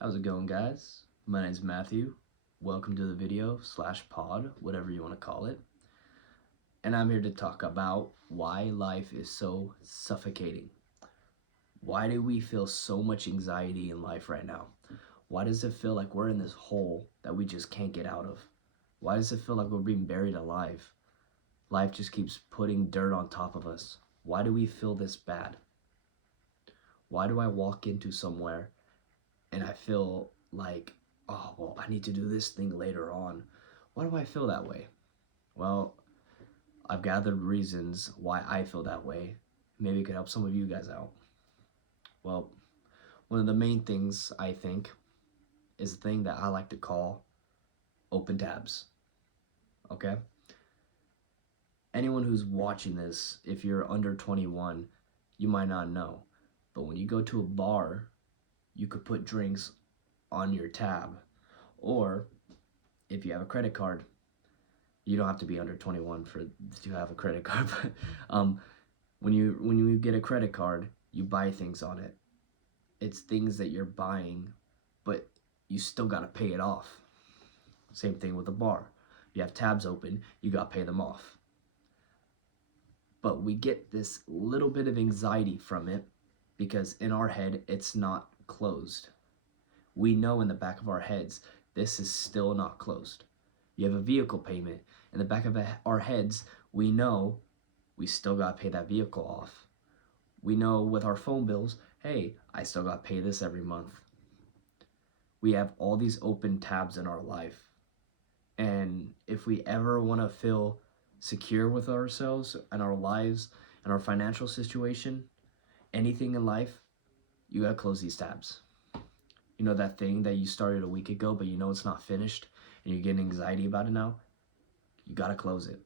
How's it going, guys? My name's Matthew. Welcome to the video slash pod, whatever you want to call it. And I'm here to talk about why life is so suffocating. Why do we feel so much anxiety in life right now? Why does it feel like we're in this hole that we just can't get out of? Why does it feel like we're being buried alive? Life just keeps putting dirt on top of us. Why do we feel this bad? Why do I walk into somewhere and I feel like, oh, well, I need to do this thing later on? Why do I feel that way? Well, I've gathered reasons why I feel that way. Maybe it could help some of you guys out. Well, one of the main things I think is a thing that I like to call open tabs. Okay? Anyone who's watching this, if you're under 21, you might not know. But when you go to a bar, you could put drinks on your tab. Or if you have a credit card, you don't have to be under 21 to have a credit card. But when you get a credit card, you buy things on it. It's things that you're buying, but you still got to pay it off. Same thing with a bar. You have tabs open, you got to pay them off. But we get this little bit of anxiety from it because in our head, it's not closed. We know in the back of our heads, this is still not closed. You have a vehicle payment. In the back of our heads, we know we still got to pay that vehicle off. We know with our phone bills, hey, I still got to pay this every month. We have all these open tabs in our life. And if we ever want to feel secure with ourselves and our lives and our financial situation, anything in life, you got to close these tabs. You know that thing that you started a week ago, but you know it's not finished and you're getting anxiety about it now? You got to close it.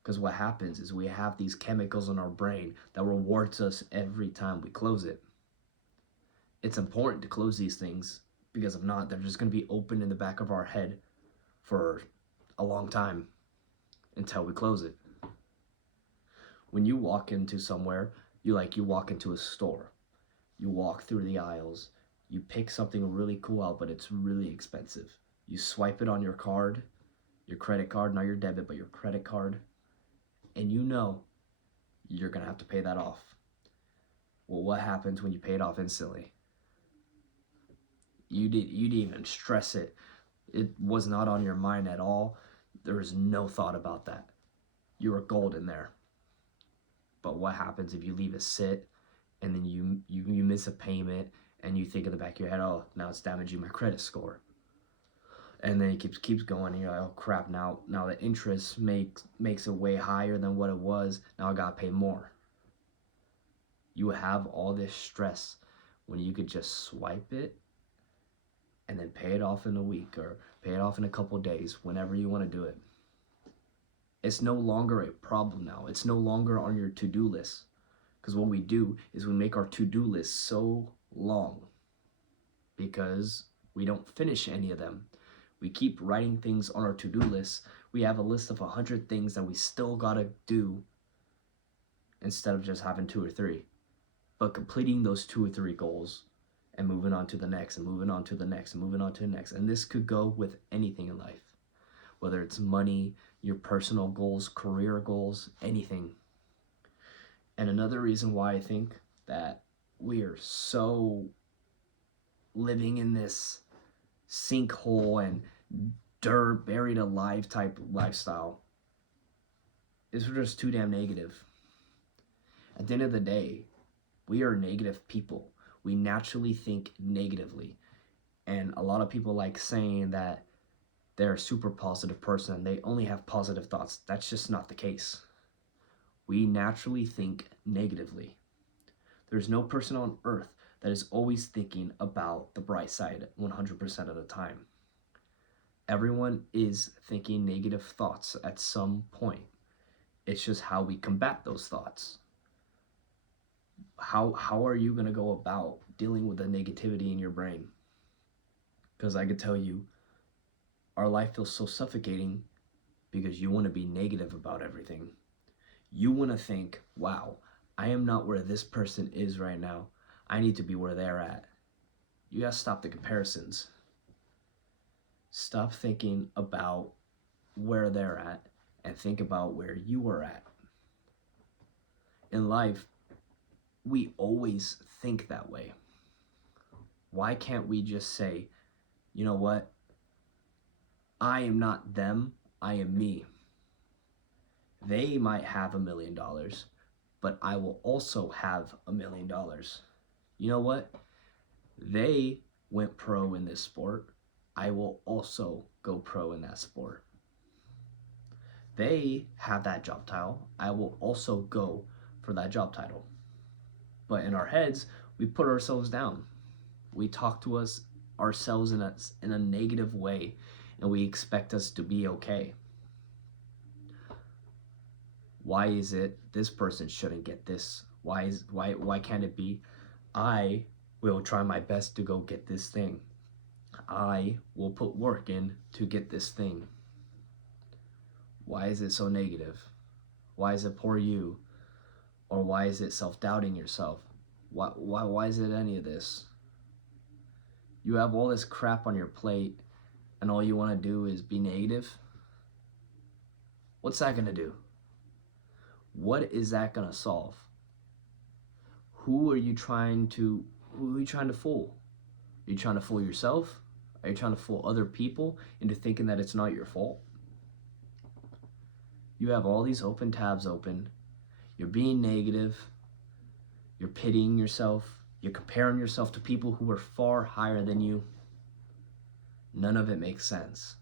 Because what happens is we have these chemicals in our brain that rewards us every time we close it. It's important to close these things because if not, they're just going to be open in the back of our head for a long time until we close it. When you walk into somewhere, you walk into a store. You walk through the aisles. You pick something really cool out, but it's really expensive. You swipe it on your card, your credit card, not your debit, but your credit card, and you know you're going to have to pay that off. Well, what happens when you pay it off instantly? You didn't even stress it. It was not on your mind at all. There was no thought about that. You were golden there. But what happens if you leave it sit and then you miss a payment and you think in the back of your head, oh, now it's damaging my credit score. And then it keeps going and you're like, oh crap, now the interest makes it way higher than what it was. Now I gotta pay more. You have all this stress when you could just swipe it and then pay it off in a week or pay it off in a couple days, whenever you want to do it. It's no longer a problem now. It's no longer on your to-do list. Because what we do is we make our to-do list so long because we don't finish any of them. We keep writing things on our to-do list. We have a list of 100 things that we still gotta do instead of just having 2 or 3. But completing those 2 or 3 goals and moving on to the next and moving on to the next and moving on to the next. And this could go with anything in life, whether it's money, your personal goals, career goals, anything. And another reason why I think that we are so living in this sinkhole and dirt, buried alive type lifestyle is we're just too damn negative. At the end of the day, we are negative people. We naturally think negatively. And a lot of people like saying that they're a super positive person and they only have positive thoughts. That's just not the case. We naturally think negatively. There's no person on earth that is always thinking about the bright side 100% of the time. Everyone is thinking negative thoughts at some point. It's just how we combat those thoughts. How are you going to go about dealing with the negativity in your brain? Because I could tell you, our life feels so suffocating because you want to be negative about everything. You want to think, wow, I am not where this person is right now. I need to be where they're at. You gotta stop the comparisons. Stop thinking about where they're at and think about where you are at. In life, we always think that way. Why can't we just say, you know what? I am not them, I am me. They might have $1 million, but I will also have $1 million. You know what? They went pro in this sport. I will also go pro in that sport. They have that job title. I will also go for that job title. But in our heads, we put ourselves down. We talk to ourselves in a negative way, and we expect us to be okay. Why is it this person shouldn't get this? Why can't it be? I will try my best to go get this thing. I will put work in to get this thing. Why is it so negative? Why is it poor you? Or why is it self-doubting yourself? Why is it any of this? You have all this crap on your plate and all you want to do is be negative? What's that going to do? What is that going to solve? Who are you trying to fool? Are you trying to fool yourself? Are you trying to fool other people into thinking that it's not your fault? You have all these open tabs open. You're being negative. You're pitying yourself. You're comparing yourself to people who are far higher than you. None of it makes sense.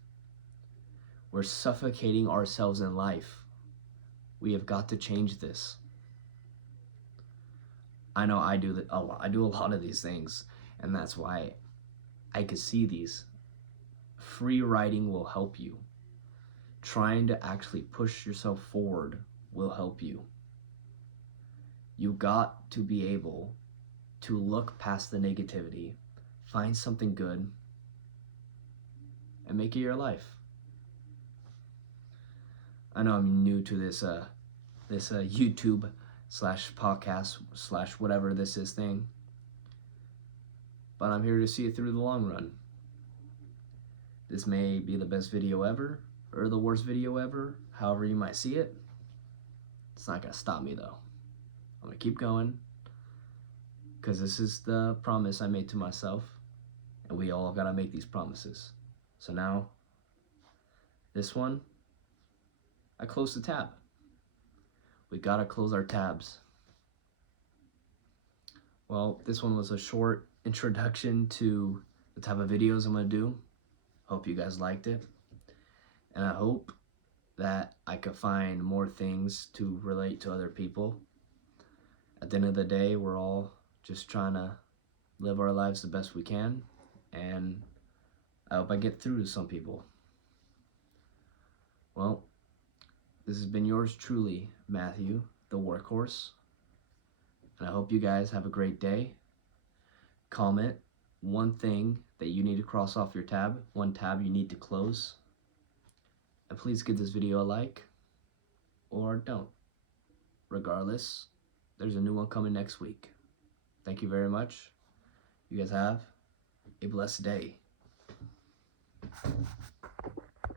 We're suffocating ourselves in life. We have got to change this. I know I do a lot of these things, and that's why I could see these. Free writing will help you. Trying to actually push yourself forward will help you. You got to be able to look past the negativity, find something good, and make it your life. I know I'm new to this YouTube / podcast / whatever this is thing, but I'm here to see it through the long run. This may be the best video ever or the worst video ever, however you might see it. It's not gonna stop me though. I'm gonna keep going because this is the promise I made to myself, and we all gotta make these promises. So now, this one, I close the tab. We gotta close our tabs. Well, this one was a short introduction to the type of videos I'm gonna do. Hope you guys liked it. And I hope that I could find more things to relate to other people. At the end of the day, we're all just trying to live our lives the best we can. And I hope I get through to some people. Well, this has been yours truly, Matthew, the Workhorse. And I hope you guys have a great day. Comment one thing that you need to cross off your tab, one tab you need to close. And please give this video a like, or don't. Regardless, there's a new one coming next week. Thank you very much. You guys have a blessed day.